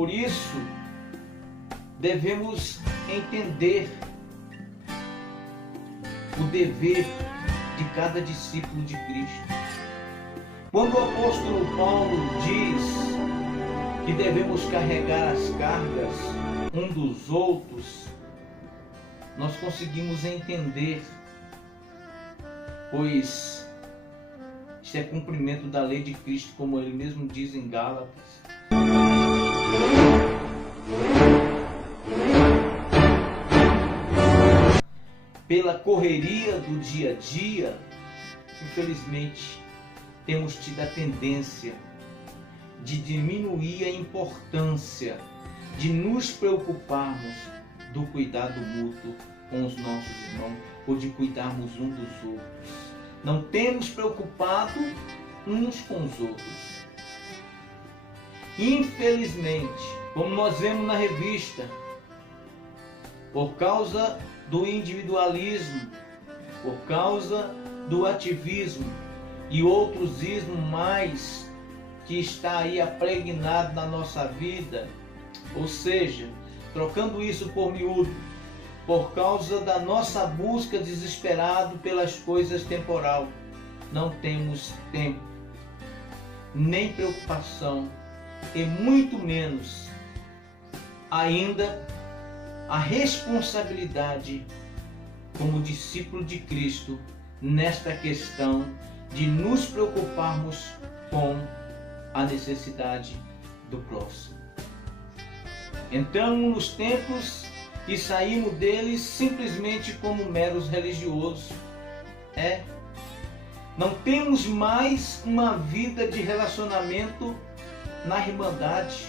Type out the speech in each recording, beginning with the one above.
Por isso, devemos entender o dever de cada discípulo de Cristo. Quando o apóstolo Paulo diz que devemos carregar as cargas um dos outros, nós conseguimos entender, pois isso é cumprimento da lei de Cristo, como ele mesmo diz em Gálatas. Pela correria do dia a dia, infelizmente, temos tido a tendência de diminuir a importância de nos preocuparmos do cuidado mútuo com os nossos irmãos ou de cuidarmos um dos outros. Não temos preocupado uns com os outros. Infelizmente, como nós vemos na revista, por causa do individualismo, por causa do ativismo e outros ismos mais que está aí apregnado na nossa vida, ou seja, trocando isso por miúdo, por causa da nossa busca desesperada pelas coisas temporais, não temos tempo, nem preocupação e muito menos ainda a responsabilidade como discípulo de Cristo nesta questão de nos preocuparmos com a necessidade do próximo. Entramos nos templos e saímos deles simplesmente como meros religiosos. Não temos mais uma vida de relacionamento na irmandade.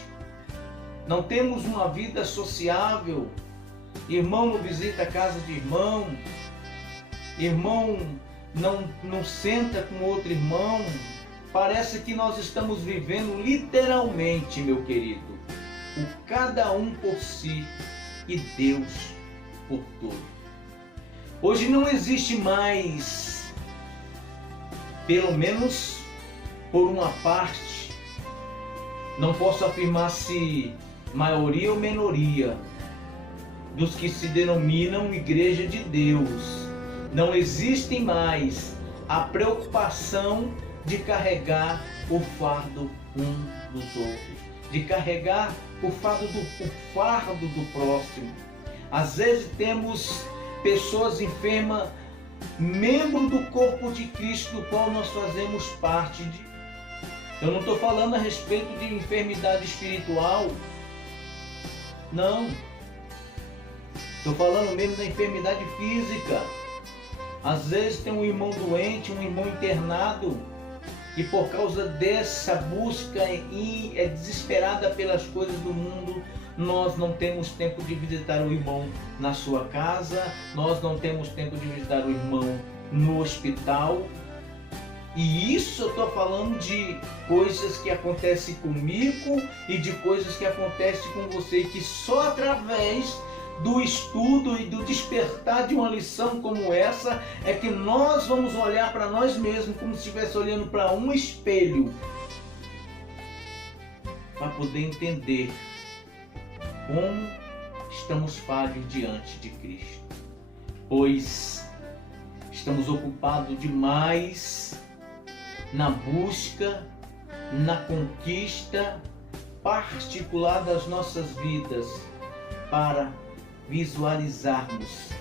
Não temos uma vida sociável. Irmão não visita a casa de irmão. Irmão não senta com outro irmão. Parece que nós estamos vivendo literalmente, meu querido, o cada um por si e Deus por todo. Hoje não existe mais, pelo menos por uma parte, não posso afirmar se maioria ou minoria, dos que se denominam Igreja de Deus, não existe mais a preocupação de carregar o fardo um dos outros, de carregar o fardo do próximo. Às vezes temos pessoas enfermas, membro do corpo de Cristo, do qual nós fazemos parte. Eu não estou falando a respeito de enfermidade espiritual, não. Estou falando mesmo da enfermidade física. Às vezes tem um irmão doente, um irmão internado, e por causa dessa busca desesperada pelas coisas do mundo, nós não temos tempo de visitar o irmão na sua casa, nós não temos tempo de visitar o irmão no hospital. E isso eu estou falando de coisas que acontecem comigo e de coisas que acontecem com você, que só através do estudo e do despertar de uma lição como essa é que nós vamos olhar para nós mesmos como se estivesse olhando para um espelho, para poder entender como estamos falhos diante de Cristo, pois estamos ocupados demais na busca, na conquista particular das nossas vidas, para visualizarmos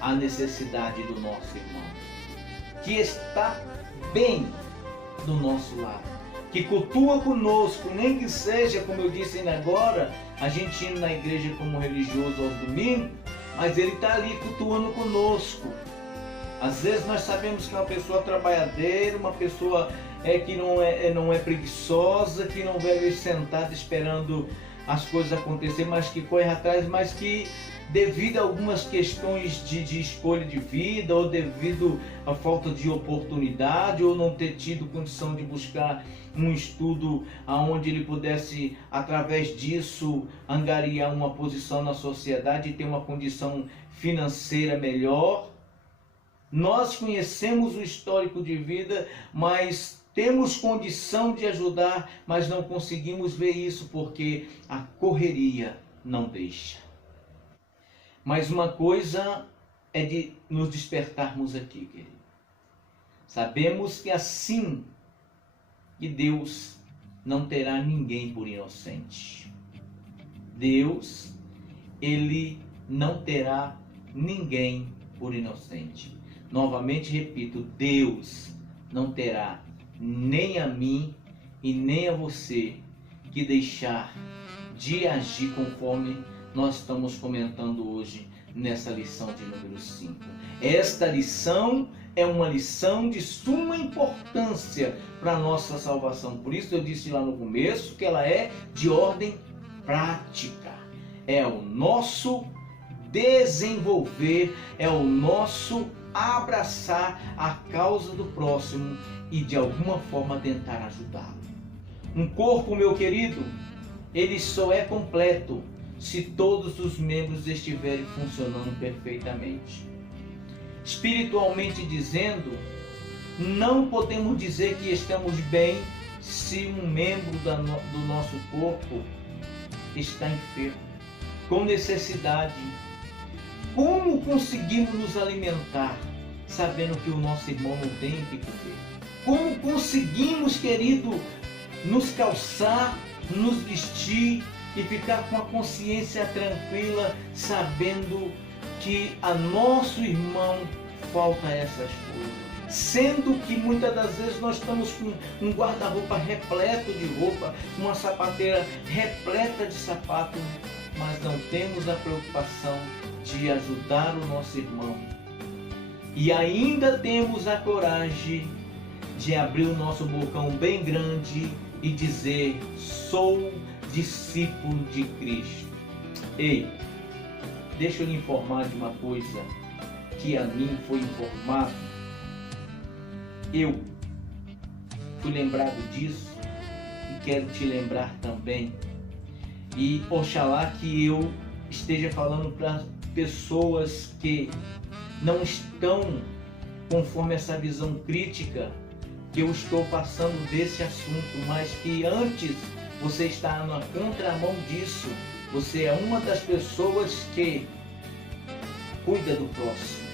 a necessidade do nosso irmão, que está bem do nosso lado, que cultua conosco, nem que seja, como eu disse ainda agora, a gente indo na igreja como religioso aos domingos, mas ele está ali cultuando conosco. Às vezes nós sabemos que é uma pessoa trabalhadeira, uma pessoa que não é preguiçosa, que não vive sentada esperando as coisas acontecerem, mas que corre atrás, mas que devido a algumas questões de escolha de vida, ou devido à falta de oportunidade, ou não ter tido condição de buscar um estudo onde ele pudesse, através disso, angariar uma posição na sociedade e ter uma condição financeira melhor. Nós conhecemos o histórico de vida, mas temos condição de ajudar, mas não conseguimos ver isso porque a correria não deixa. Mas uma coisa é de nos despertarmos aqui, querido. Sabemos que assim que Deus não terá ninguém por inocente. Deus, Ele não terá ninguém por inocente. Novamente repito, Deus não terá nem a mim e nem a você que deixar de agir conforme nós estamos comentando hoje nessa lição de número 5. Esta lição é uma lição de suma importância para a nossa salvação. Por isso eu disse lá no começo que ela é de ordem prática. É o nosso desenvolver, é o nosso abraçar a causa do próximo e de alguma forma tentar ajudá-lo. Um corpo, meu querido, ele só é completo se todos os membros estiverem funcionando perfeitamente. Espiritualmente dizendo, não podemos dizer que estamos bem se um membro do nosso corpo está enfermo, com necessidade. Como conseguimos nos alimentar sabendo que o nosso irmão não tem o que comer? Como conseguimos, querido, nos calçar, nos vestir e ficar com a consciência tranquila, sabendo que a nosso irmão falta essas coisas? Sendo que muitas das vezes nós estamos com um guarda-roupa repleto de roupa, uma sapateira repleta de sapatos, mas não temos a preocupação de ajudar o nosso irmão. E ainda temos a coragem de abrir o nosso bocão bem grande e dizer: sou discípulo de Cristo. Ei, deixa eu lhe informar de uma coisa que a mim foi informado. Eu fui lembrado disso e quero te lembrar também. E oxalá que eu esteja falando para pessoas que não estão conforme essa visão crítica que eu estou passando desse assunto, mas que antes você está na contramão disso. Você é uma das pessoas que cuida do próximo.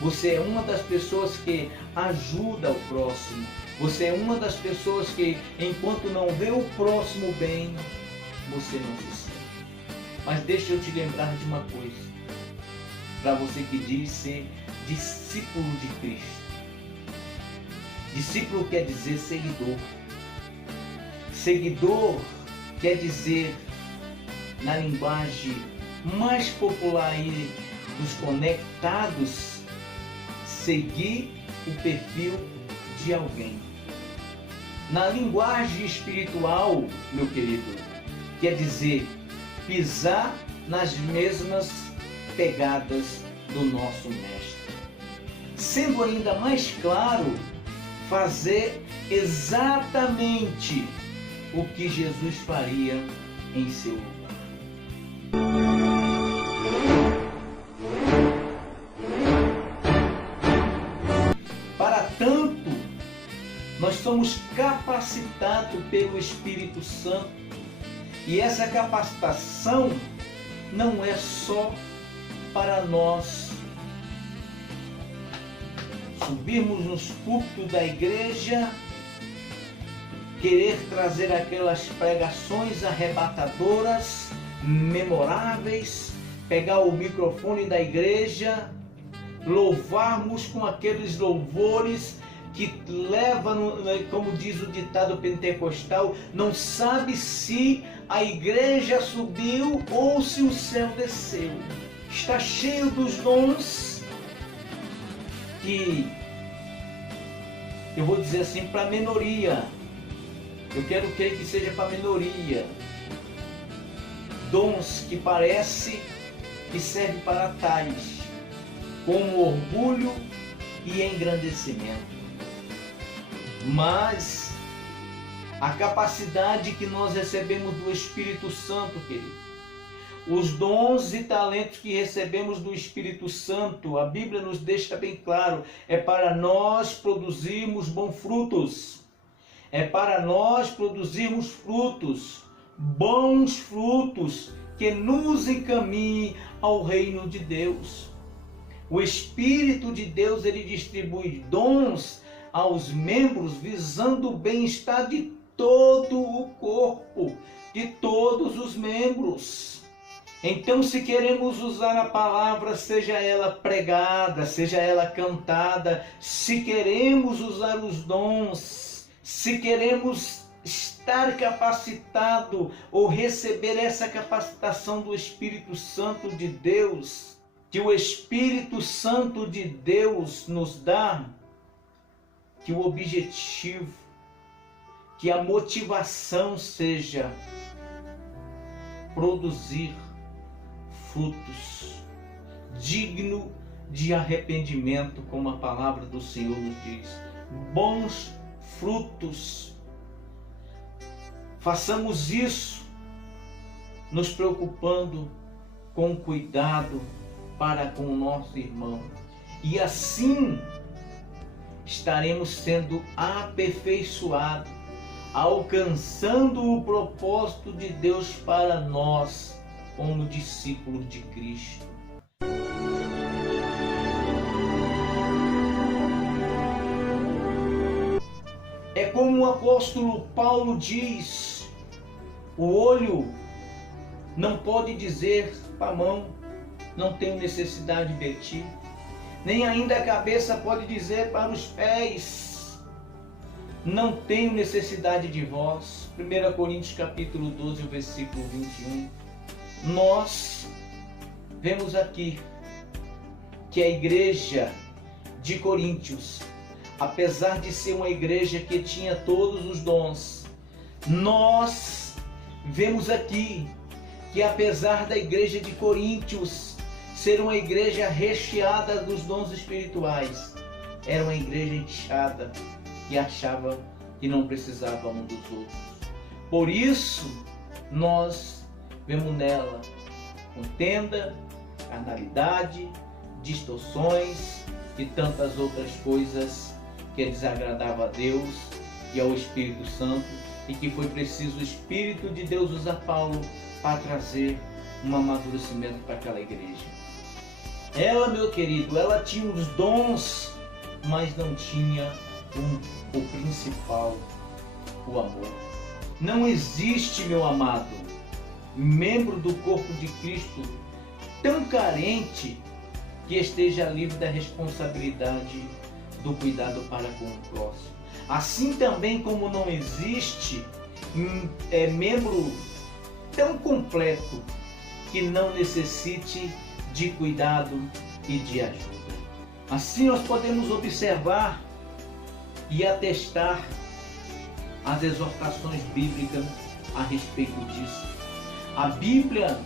Você é uma das pessoas que ajuda o próximo. Você é uma das pessoas que, enquanto não vê o próximo bem, você não se sente. Mas deixa eu te lembrar de uma coisa. Para você que diz ser discípulo de Cristo. Discípulo quer dizer seguidor. Seguidor quer dizer, na linguagem mais popular aí dos conectados, seguir o perfil de alguém. Na linguagem espiritual, meu querido, quer dizer pisar nas mesmas pegadas do nosso Mestre. Sendo ainda mais claro, fazer exatamente o que Jesus faria em seu lugar. Para tanto, nós somos capacitados pelo Espírito Santo, e essa capacitação não é só para nós subirmos nos púlpitos da igreja, querer trazer aquelas pregações arrebatadoras, memoráveis, pegar o microfone da igreja, louvarmos com aqueles louvores que leva, como diz o ditado pentecostal, não sabe se a igreja subiu ou se o céu desceu. Está cheio dos dons que, eu vou dizer assim, para a minoria. Eu quero crer que seja para a minoria. Dons que parece que servem para tais, como orgulho e engrandecimento. Mas a capacidade que nós recebemos do Espírito Santo, querido, os dons e talentos que recebemos do Espírito Santo, a Bíblia nos deixa bem claro, é para nós produzirmos bons frutos. é para nós produzirmos frutos, bons frutos, que nos encaminhem ao reino de Deus. O Espírito de Deus, ele distribui dons aos membros visando o bem-estar de todo o corpo, de todos os membros. Então, se queremos usar a palavra, seja ela pregada, seja ela cantada, se queremos usar os dons, se queremos estar capacitado ou receber essa capacitação do Espírito Santo de Deus, que o Espírito Santo de Deus nos dá, que o objetivo, que a motivação seja produzir frutos digno de arrependimento, como a palavra do Senhor nos diz, bons frutos. Façamos isso nos preocupando com cuidado para com o nosso irmão, e assim estaremos sendo aperfeiçoados, alcançando o propósito de Deus para nós como discípulos de Cristo. É como o apóstolo Paulo diz: o olho não pode dizer para a mão, não tenho necessidade de ti, nem ainda a cabeça pode dizer para os pés, não tenho necessidade de vós. 1 Coríntios capítulo 12, versículo 21. Nós vemos aqui que a igreja de Coríntios, apesar de ser uma igreja que tinha todos os dons, nós vemos aqui que apesar da igreja de Coríntios ser uma igreja recheada dos dons espirituais, era uma igreja inchada que achava que não precisava um dos outros. Por isso, nós vemos nela contenda, carnalidade, distorções e tantas outras coisas que desagradava a Deus e ao Espírito Santo, e que foi preciso o Espírito de Deus usar Paulo para trazer um amadurecimento para aquela igreja. Ela, meu querido, ela tinha os dons, mas não tinha o principal, o amor. Não existe, meu amado, membro do corpo de Cristo tão carente que esteja livre da responsabilidade do cuidado para com o próximo. Assim também como não existe membro tão completo que não necessite de cuidado e de ajuda. Assim nós podemos observar e atestar as exortações bíblicas a respeito disso. A Bíblia,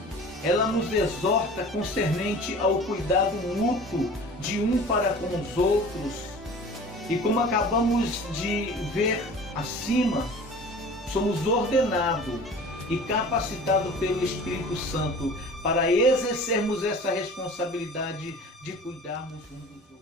ela nos exorta concernente ao cuidado mútuo de um para com os outros. E como acabamos de ver acima, somos ordenados e capacitados pelo Espírito Santo para exercermos essa responsabilidade de cuidarmos uns dos outros.